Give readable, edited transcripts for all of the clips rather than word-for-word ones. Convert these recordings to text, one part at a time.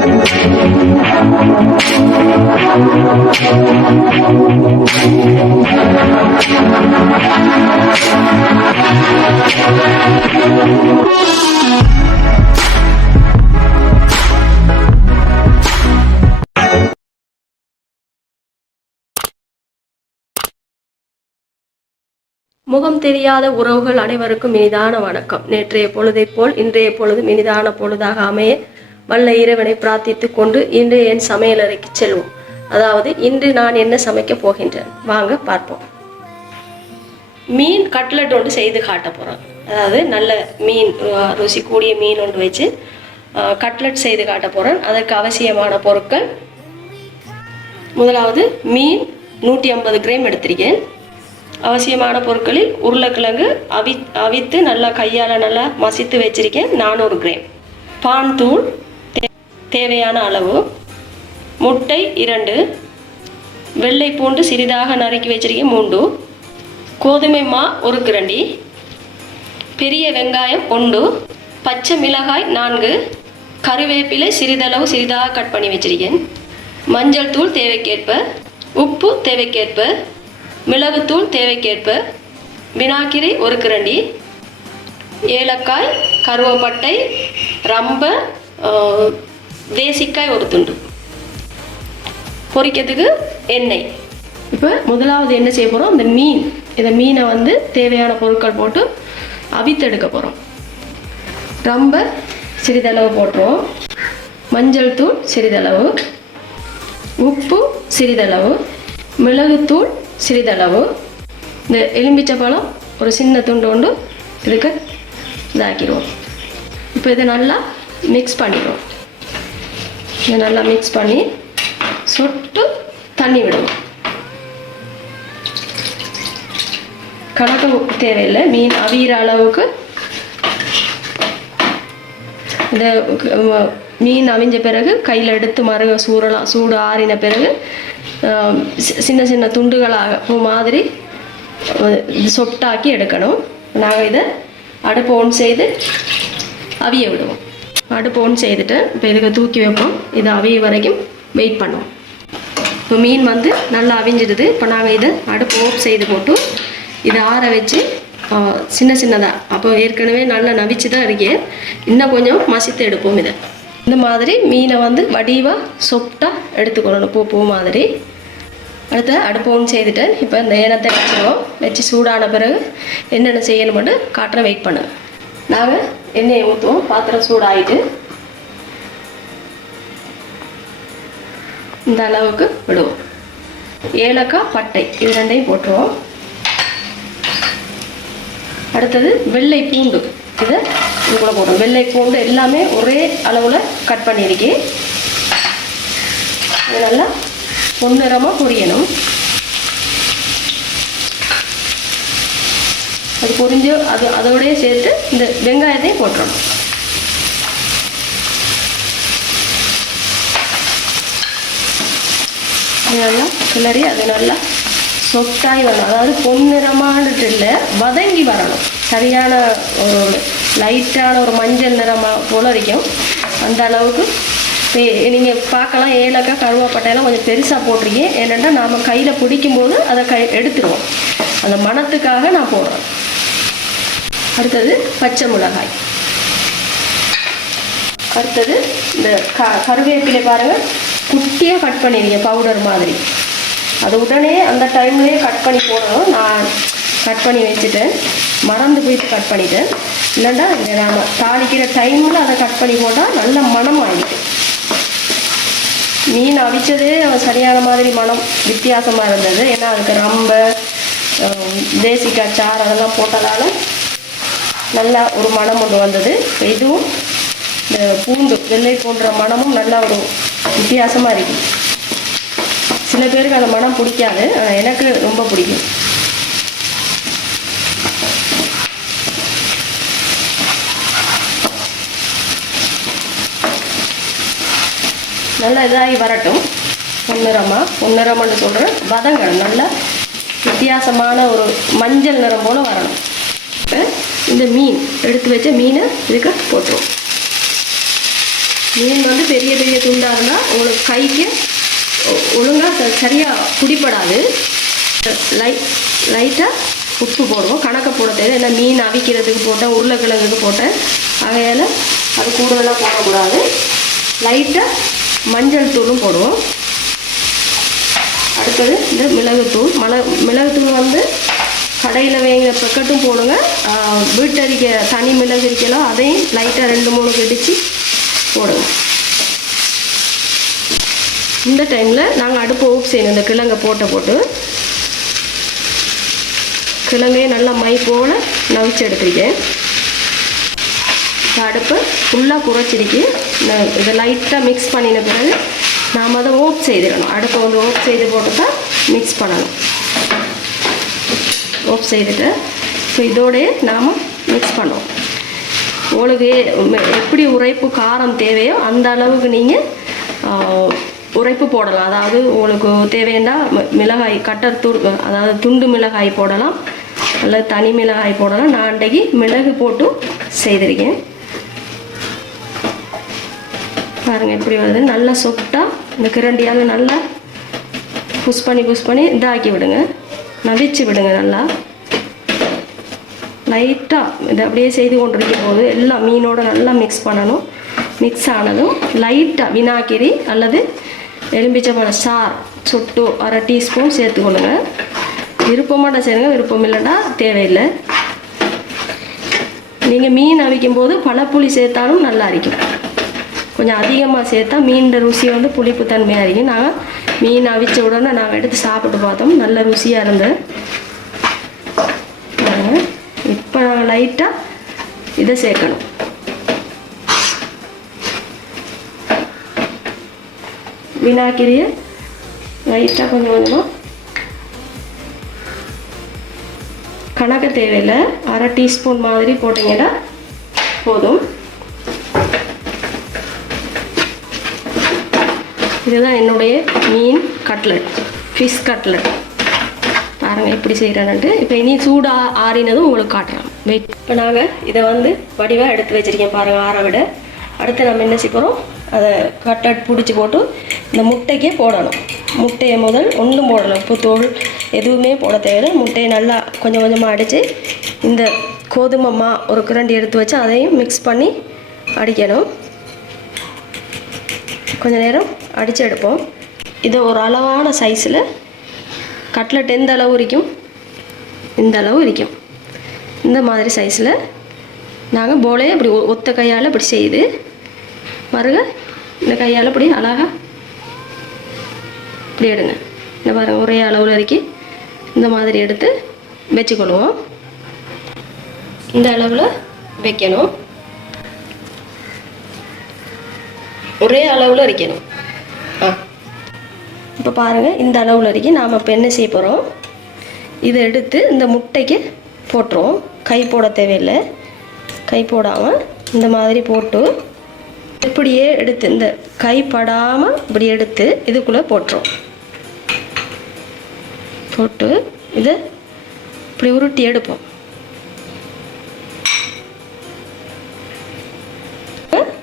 முகம் தெரியாத உறவுகள் அனைவருக்கும் இனிதான வணக்கம். நேற்றைய பொழுதை போல் இன்றைய பொழுது இனிதான பொழுதாக அமைய வல்ல இறைவனை பிரார்த்தித்துக் கொண்டு இன்றைய என் சமையலறைக்கு செல்வோம். அதாவது இன்று நான் என்ன சமைக்க போகின்றேன் வாங்க பார்ப்போம். மீன் கட்லெட் ஒன்று செய்து காட்ட போகிறோம். அதாவது நல்ல மீன், ருசி கூடிய மீன் ஒன்று வச்சு கட்லெட் செய்து காட்ட போகிறேன். அதற்கு அவசியமான பொருட்கள்: முதலாவது மீன் 150 கிராம் எடுத்திருக்கேன். அவசியமான பொருட்களில் உருளைக்கிழங்கு அவித்து நல்லா கையால் நல்லா மசித்து வச்சிருக்கேன் 400 கிராம். பான் தூள் தேவையான அளவு, முட்டை 2, வெள்ளை பூண்டு சிறிதாக நறுக்கி வச்சிருக்கேன் 3, கோதுமை மா 1 கரண்டி, பெரிய வெங்காயம் 1, பச்சை மிளகாய் 4, கறிவேப்பிலை சிறிதாக கட் பண்ணி வச்சிருக்கேன், மஞ்சள் தூள் தேவைக்கேற்ப, உப்பு தேவைக்கேற்ப, மிளகுத்தூள் தேவைக்கேற்ப, வினாக்கிரி 1 கரண்டி, ஏலக்காய், கருவேப்பட்டை, ரம்ப, தேசிக்காய் 1 துண்டு. பொரிக்கிறதுக்கு எண்ணெய். இப்போ முதலாவது என்ன செய்ய போகிறோம், இந்த மீனை வந்து தேவையான பொருட்கள் போட்டு அவித்தெடுக்க போகிறோம். ரம்ப சிறிதளவு போட்டுருவோம், மஞ்சள் தூள் சிறிதளவு, உப்பு சிறிதளவு, மிளகுத்தூள் சிறிதளவு, இந்த எலும்பிச்சை பழம் ஒரு சின்ன துண்டு கொண்டு இதுக்கு இதாக்கிடுவோம். இப்போ இதை நல்லா மிக்ஸ் பண்ணிடுவோம். இதை நல்லா மிக்ஸ் பண்ணி சொட்டு தண்ணி விடுவோம். கணக்கு தேவையில்லை, மீன் அவிகிற அளவுக்கு. இந்த மீன் அவிஞ்ச பிறகு கையில் எடுத்து மறுக சூடு ஆறின பிறகு சின்ன சின்ன துண்டுகளாக பூ மாதிரி சொட்டாக்கி எடுக்கணும். நாங்கள் இதை அடுப்பு ஆன் செய்து அவிய விடுவோம். அடுப்பு ஆன் செய்துட்டு இப்போ இதுக்கு தூக்கி வைப்போம். இது அவிய வரைக்கும் வெயிட் பண்ணுவோம். இப்போ மீன் வந்து நல்லா அவிஞ்சிடுது. இப்போ நாங்கள் இதை அடுப்பு ஆஃப் செய்து போட்டு இதை ஆற வச்சு சின்னதாக, அப்போ ஏற்கனவே நல்லா நவிச்சு தான் இருக்கேன், இன்னும் கொஞ்சம் மசித்து எடுப்போம். இதை இந்த மாதிரி மீனை வந்து வடிவாக சொப்டாக எடுத்துக்கொள்ளணும், பூ மாதிரி. அடுத்து அடுப்பு ஒன்று செய்துட்டேன். இப்போ இந்த ஏனத்தை வச்சுருவோம். வச்சு சூடான பிறகு என்னென்ன செய்யணும் மட்டும் காட்டுற வெயிட் பண்ணுங்க. நாங்கள் எண்ணெயை ஊற்றுவோம். பாத்திரம் சூடாகிட்டு இந்த அளவுக்கு விடுவோம். ஏலக்காய், பட்டை இது ரெண்டையும் போட்டுருவோம். அடுத்தது வெள்ளை பூண்டு, இதை இது கூட போடுறோம். வெள்ளை பூண்டு எல்லாமே ஒரே அளவில் கட் பண்ணியிருக்கேன். இது நல்லா பொன்னிறமாக பொரியணும். அது பொரிஞ்சு அதோடய சேர்த்து இந்த வெங்காயத்தையும் போட்டுறணும். நல்லா கிளறி அது நல்லா சொட்டாகி வரணும். அதாவது பொன்னிறமானது இல்லை, வதங்கி வரணும். சரியான ஒரு லைட்டான ஒரு மஞ்சள் நிறமாக போல இருக்கும். அந்த அளவுக்கு நீங்கள் பார்க்கலாம். ஏலக்காய், கருவேப்பட்டையெல்லாம் கொஞ்சம் பெருசாக போட்டிருக்கேன். ஏன்னா நாம் கையில் பிடிக்கும்போது அதை எடுத்துருவோம். அந்த மணத்துக்காக நான் போடுறேன். அடுத்தது பச்சை மிளகாய். அடுத்தது இந்த கருவேப்பிலை பாருங்கள், குட்டியாக கட் பண்ணிடுங்க பவுடர் மாதிரி. அது உடனே அந்த டைம்லேயே கட் பண்ணி போடணும். நான் கட் பண்ணி வச்சுட்டேன், மறந்து போயிட்டு கட் பண்ணிட்டேன். இல்லைன்னா இங்கே நாம் தாளிக்கிற டைமில் அதை கட் பண்ணி போட்டால் நல்ல மனம் ஆகிட்டு. மீன் அவிச்சதே சரியான மாதிரி மனம் வித்தியாசமாக இருந்தது. ஏன்னா அதுக்கு ரம்ப, தேசிக்காய் சாறு அதெல்லாம் போட்டதால் நல்லா ஒரு மனம் ஒன்று வந்தது. இதுவும் இந்த பூண்டு, வெள்ளை போன்ற மனமும் நல்லா ஒரு வித்தியாசமாக இருக்குது. சில பேருக்கு அந்த மனம் பிடிக்காது, ஆனால் எனக்கு ரொம்ப பிடிக்கும். நல்லா இதாகி வரட்டும். பொன்னிறம்னு சொல்கிறேன், வதங்கணும். நல்லா வித்தியாசமான ஒரு மஞ்சள் நிறம் போல் வரணும். இந்த மீன் எடுத்து வச்ச மீனை இதுக்கு போட்டுருவோம். மீன் வந்து பெரிய பெரிய துண்டாக இருந்தால் உங்களுக்கு கைக்கு ஒழுங்காக சரியாக பிடிப்படாது. லைட்டாக உப்பு போடுவோம், கணக்கை போட தேவை. ஏன்னா மீன் அவிக்கிறதுக்கு போட்டேன், உருளைக்கிழங்குக்கு போட்டேன், ஆகையால் அது கூடுதலாக போடக்கூடாது. லைட்டாக மஞ்சள் தூளும் போடுவோம். அடுத்தது இந்த மிளகுத்தூள். மிளகுத்தூள் வந்து கடையில் வேங்கிற பெக்கெட்டும் போடுங்க, வீட்டரிக்க தனி மிளகு இருக்கலாம், அதையும் லைட்டாக 2-3 இடித்து போடுங்க. இந்த டைமில் நாங்கள் அடுப்பு ஓப் செய்யணும். இந்த கிழங்கை போட்டு கிழங்கையே நல்லா மை போல் நவிச்சு எடுத்துருக்கேன். அடுப்பு ஃபுல்லாக குறைச்சிருக்கு. இதை லைட்டாக மிக்ஸ் பண்ணின பிறகு நாம் அதை ஓப் செய்திடணும். அடுப்பை வந்து ஓப் செய்து போட்டு தான் மிக்ஸ் பண்ணணும். ஓப் செய்துட்டு ஸோ இதோடய நாம் மிக்ஸ் பண்ணுவோம். உங்களுக்கு எப்படி உரைப்பு காரம் தேவையோ அந்த அளவுக்கு நீங்கள் உரைப்பு போடலாம். அதாவது உங்களுக்கு தேவைன்னா மிளகாய் கட்டர் தூள், அதாவது துண்டு மிளகாய் போடலாம், அல்லது தனி மிளகாய் போடலாம். நான் அன்றைக்கு மிளகு போட்டு செய்திருக்கேன். பாருங்கள் எப்படி வருது. நல்லா சொட்டாக இந்த கிரண்டியால் நல்லா புஷ் பண்ணி இதாக்கி விடுங்க, நவிச்சு விடுங்க. நல்லா லைட்டாக இதை அப்படியே செய்து கொண்டிருக்கும் போது எல்லாம் மீனோடு நல்லா மிக்ஸ் பண்ணணும். மிக்ஸ் ஆனதும் லைட்டாக வினாக்கிரி அல்லது எலும்பிச்சம்பழ சார் சொட்டு 1/2 டீஸ்பூன் சேர்த்துக்கொள்ளுங்க. விருப்பமாட்ட சேருங்க, விருப்பம் இல்லைன்னா தேவையில்லை. நீங்கள் மீன் அவிக்கும் போது பழப்புளி சேர்த்தாலும் நல்லா இருக்கும். கொஞ்சம் அதிகமாக சேர்த்தா மீன் ருசி வந்து புளிப்பு தன்மையாக இருக்கும். நாங்கள் மீன் அவிச்ச உடனே நாங்கள் எடுத்து சாப்பிட்டு பார்த்தோம், நல்ல ருசியாக இருந்தது. இப்போ நாங்கள் லைட்டாக இதை சேர்க்கணும். வினாக்கிரியை லைட்டாக கொஞ்சமாக கணக்கு தேவையில்லை, 1/2 டீஸ்பூன் மாதிரி போட்டிங்கன்னா போதும். இதுதான் என்னுடைய மீன் கட்லெட், ஃபிஷ் கட்லெட். பாருங்கள் எப்படி செய்கிறேன்ட்டு. இப்போ இனி சூடாக ஆறினதும் உங்களுக்கு காட்டுறேன். வெயிட். இப்போ நாங்கள் இதை வந்து வடிவாக எடுத்து வச்சுருக்கேன் பாருங்கள், ஆற விட. அடுத்து நம்ம என்ன செய்ய போகிறோம், அதை கட்லெட் பிடிச்சி போட்டு இந்த முட்டைக்கே போடணும். முட்டையை முதல் ஒன்றும் போடணும், உப்பு தூள் எதுவுமே போட தேவையில்லை. முட்டையை நல்லா கொஞ்சம் கொஞ்சமாக அடித்து இந்த கோதுமை மா ஒரு கிரண்டி எடுத்து வச்சு அதையும் மிக்ஸ் பண்ணி அடிக்கணும். கொஞ்சம் நேரம் அடித்து எடுப்போம். இது ஒரு அளவான சைஸில் கட்லெட் எந்த அளவு இருக்கும், இந்த அளவு இருக்கும். இந்த மாதிரி சைஸில் நாங்கள் போலே இப்படி ஒத்த கையால் இப்படி செய்து மறுக இந்த கையால் இப்படி அழகாக இப்படி எடுங்க. இந்த பாருங்கள் ஒரே அளவில் இறக்கி இந்த மாதிரி எடுத்து வச்சுக்கொள்வோம். இந்த அளவில் வைக்கணும், ஒரே அளவில் அரைக்கணும். இப்போ பாருங்கள் இந்த அளவில் அரைக்கி நாம் இப்போ என்ன செய்ய போகிறோம், இதை எடுத்து இந்த முட்டைக்கு போட்டுருவோம். கை போட தேவையில்லை, கை போடாமல் இந்த மாதிரி போட்டு இப்படியே எடுத்து இந்த கை படாமல் இப்படி எடுத்து இதுக்குள்ளே போட்டுரும். போட்டு இதை இப்படி உருட்டி எடுப்போம்.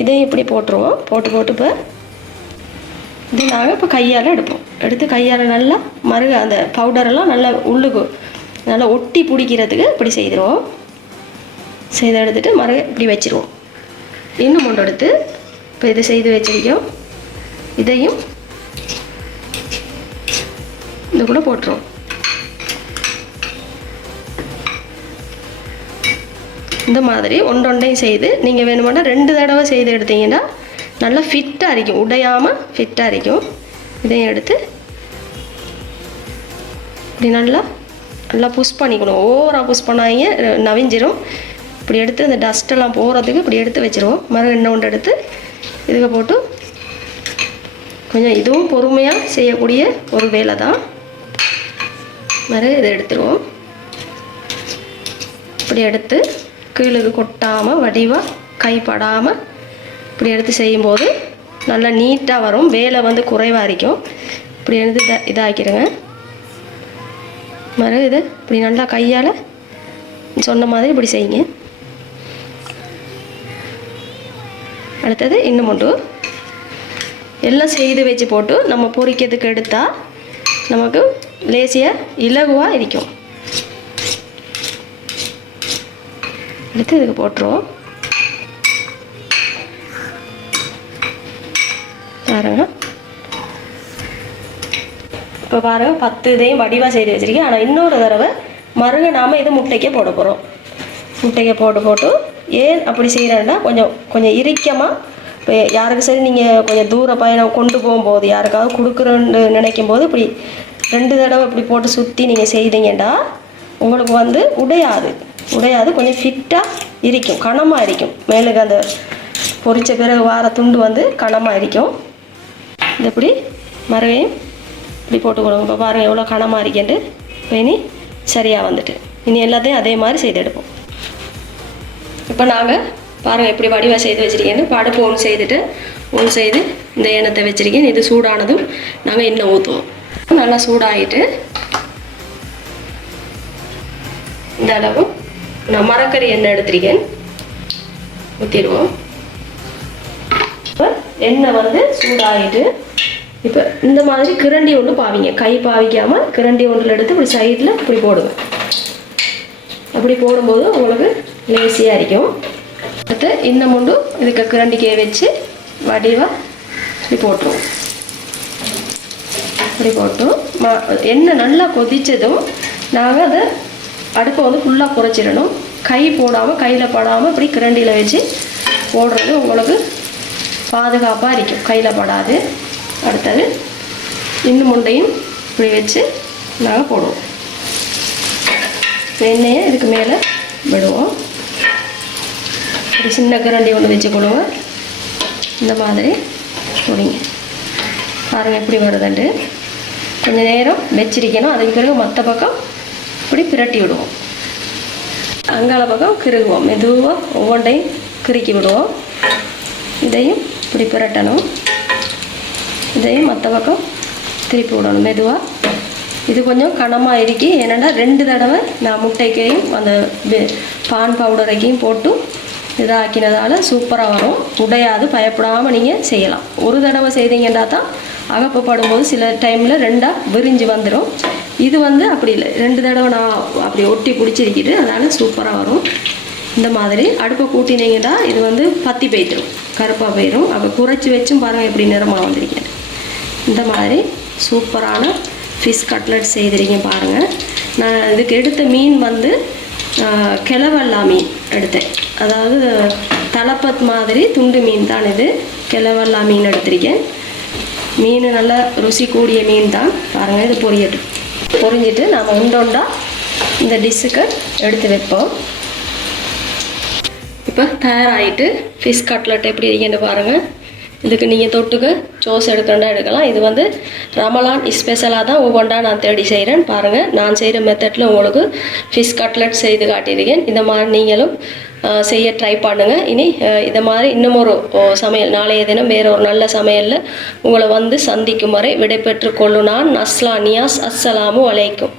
இதையும் இப்படி போட்டுருவோம். போட்டு இப்போ இது நாங்கள் இப்போ கையால் எடுப்போம். எடுத்து கையால் நல்லா மறுக அந்த பவுடரெல்லாம் நல்லா உள்ளுக்கு நல்லா ஒட்டி பிடிக்கிறதுக்கு இப்படி செய்திருவோம். செய்து எடுத்துகிட்டு மறுக இப்படி வச்சுருவோம். இன்னும் ஒன்று எடுத்து இப்போ இதை செய்து வச்சிருக்கோம். இதையும் இதுக்குள்ளே போட்டுருவோம். இந்த மாதிரி ஒன்றொன்றையும் செய்து நீங்கள் வேணுமென்னா 2 தடவை செய்து எடுத்தீங்கன்னா நல்லா ஃபிட்டாக இருக்கும், உடையாமல் ஃபிட்டாக இருக்கும். இதையும் எடுத்து இப்படி நல்லா நல்லா புஷ் பண்ணிக்கணும். ஓவராக புஷ் பண்ணாங்க நவிஞ்சிரும். இப்படி எடுத்து இந்த டஸ்ட்டெல்லாம் போகிறதுக்கு இப்படி எடுத்து வச்சுருவோம். மறு இன்னொன்று எடுத்து இதுக்கு போட்டு கொஞ்சம் இதுவும் பொறுமையாக செய்யக்கூடிய ஒரு வேலை தான். மறு இதை எடுத்துருவோம். இப்படி எடுத்து கீழுக்கு கொட்டாமல் வடிவாக கைப்படாமல் இப்படி எடுத்து செய்யும்போது நல்லா நீட்டாக வரும். வேலை வந்து குறைவாக இருக்கும். இப்படி எடுத்து இதாக்கிடுங்க. மறு இது இப்படி நல்லா கையால் சொன்ன மாதிரி இப்படி செய்யுங்க. அடுத்தது இன்னும் ஒன்று எல்லாம் செய்து வச்சு போட்டு நம்ம பொரிக்கிறதுக்கு எடுத்தால் நமக்கு லேசியாக இலகுவாக இருக்கும். எடுத்து இதுக்கு போட்டுருவோம். பாருங்க, இப்போ பாருங்கள் 10 இதையும் வடிவாக செய்து வச்சுருக்கேன். ஆனால் இன்னொரு தடவை மறுக நாம் இது முட்டைக்கே போட போகிறோம். முட்டைக்கை போட்டு ஏன் அப்படி செய்கிறேன்னா கொஞ்சம் இறுக்கமாக இப்போ யாருக்கு சரி நீங்கள் கொஞ்சம் தூர பயணம் கொண்டு போகும்போது யாருக்காவது கொடுக்குறோன்னு நினைக்கும் போது இப்படி 2 தடவை இப்படி போட்டு சுற்றி நீங்கள் செய்தீங்கன்னா உங்களுக்கு வந்து உடையாது, கொஞ்சம் ஃபிட்டாக இருக்கும், கனமாக இருக்கும். மேலுக்கு அந்த பொரிச்ச பிறகு வார துண்டு வந்து கனமாக இருக்கும். இது இப்படி மறுகையும் இப்படி போட்டு கொடுங்க. இப்போ பாருங்கள் எவ்வளோ கனமாக இருக்கேன்ட்டு. இப்போ இனி சரியாக வந்துட்டு இனி எல்லாத்தையும் அதே மாதிரி செய்து எடுப்போம். இப்போ நாங்கள் பாருங்கள் எப்படி வடிவாக செய்து வச்சுருக்கேன்னு. அடுப்பு ஒன்று செய்து இந்த எண்ணெத்தை வச்சுருக்கேன். இது சூடானதும் நாங்கள் எண்ணெய் ஊற்றுவோம். நல்லா சூடாகிட்டு இந்த அளவு நான் மரக்கறி எண்ணெய் எடுத்திருக்கேன், ஊற்றிடுவோம். இப்போ எண்ணெய் வந்து சூடாகிட்டு இப்போ இந்த மாதிரி கிரண்டி ஒன்று பாவிங்க, கை பாவிக்காமல் கிரண்டி ஒன்றில் எடுத்து இப்படி சைடில் இப்படி போடுங்க. அப்படி போடும்போது உங்களுக்கு லேசியாக இருக்கும். அடுத்து இன்னும் ஒன்று இதுக்கு கிரண்டிக்கே வச்சு வடிவாக இப்படி போட்டுருவோம். இப்படி போட்டு எண்ணெய் நல்லா கொதித்ததும் நாங்கள் அதை அடுப்பை வந்து ஃபுல்லாக குறைச்சிடணும். கை போடாமல் கையில் படாமல் இப்படி கிரண்டியில் வச்சு போடுறது உங்களுக்கு பாதுகாப்பாக இருக்கும், கையில் படாது. அடுத்தது இன்னும் முண்டையும் இப்படி வச்சு நாங்கள் போடுவோம். எண்ணெயை இதுக்கு மேலே விடுவோம். ஒரு சின்ன கரண்டி ஒன்று வச்சு கொடுங்க. இந்த மாதிரி போடுங்க. பாருங்கள் எப்படி வருதுண்டு. கொஞ்சம் நேரம் வச்சிருக்கணும். அதுக்கு பிறகு மற்ற பக்கம் இப்படி பிரட்டி விடுவோம். அங்கால பக்கம் கிருகுவோம். மெதுவாக ஒவ்வொன்றையும் கிறுக்கி விடுவோம். இதையும் இப்படி பிரட்டணும். இதையும் மற்ற பக்கம் திருப்பி விடணும் மெதுவாக. இது கொஞ்சம் கனமாக இருக்கி, ஏன்னா 2 தடவை நான் முட்டைக்கையும் அந்த பான் பவுடரைக்கையும் போட்டு இதாக்கினதால் சூப்பராக வரும், உடையாது. பயப்படாமல் நீங்கள் செய்யலாம். ஒரு தடவை செய்தீங்கன்னா தான் அகப்பப்படும்போது சில டைமில் 2ஆக விரிஞ்சு வந்துடும். இது வந்து அப்படி இல்லை, 2 தடவை நான் அப்படி ஒட்டி பிடிச்சிருக்கிட்டு அதனால் சூப்பராக வரும். இந்த மாதிரி அடுப்பை கூட்டினீங்கன்னா இது வந்து பற்றி போய்த்துடும், கருப்பாக போயிடும். அப்போ குறைச்சி வச்சும் பாருங்கள் எப்படி நிறமாக வந்திருக்கேன். இந்த மாதிரி சூப்பரான ஃபிஷ் கட்லெட் செய்திருக்கேன் பாருங்கள். நான் இதுக்கு எடுத்த மீன் வந்து கிழவல்லா மீன் எடுத்தேன். அதாவது தலப்பத் மாதிரி துண்டு மீன் தான் இது. கிழவல்லா மீன் எடுத்திருக்கேன். மீன் நல்லா ருசி கூடிய மீன் தான். பாருங்கள், இது பொரிஞ்சிட்டு நாம் உண்டா இந்த டிஷ்ஷுக்கு எடுத்து வைப்போம். இப்போ தயாராகிட்டு ஃபிஷ் கட்லெட் எப்படி இருக்கேன்னு பாருங்கள். இதுக்கு நீங்கள் தொட்டுக்கு சோஸ் எடுக்கண்டா எடுக்கலாம். இது வந்து ரமலான் ஸ்பெஷலாக தான் ஒவ்வொன்றா நான் தேடி செய்கிறேன். பாருங்கள், நான் செய்கிற மெத்தடில் உங்களுக்கு ஃபிஷ் கட்லெட் செய்து காட்டியிருக்கேன். இந்த மாதிரி நீங்களும் செய்ய ட்ரை பண்ணுங்கள். இனி இதை மாதிரி இன்னும் ஒரு சமையல் நாளைய தினம் வேறு ஒரு நல்ல சமையலில் உங்களை வந்து சந்திக்கும் வரை விடைபெற்று கொள்ளும் நான் நஸ்லா நியாஸ். அஸ்ஸலாமு அலைக்கும்.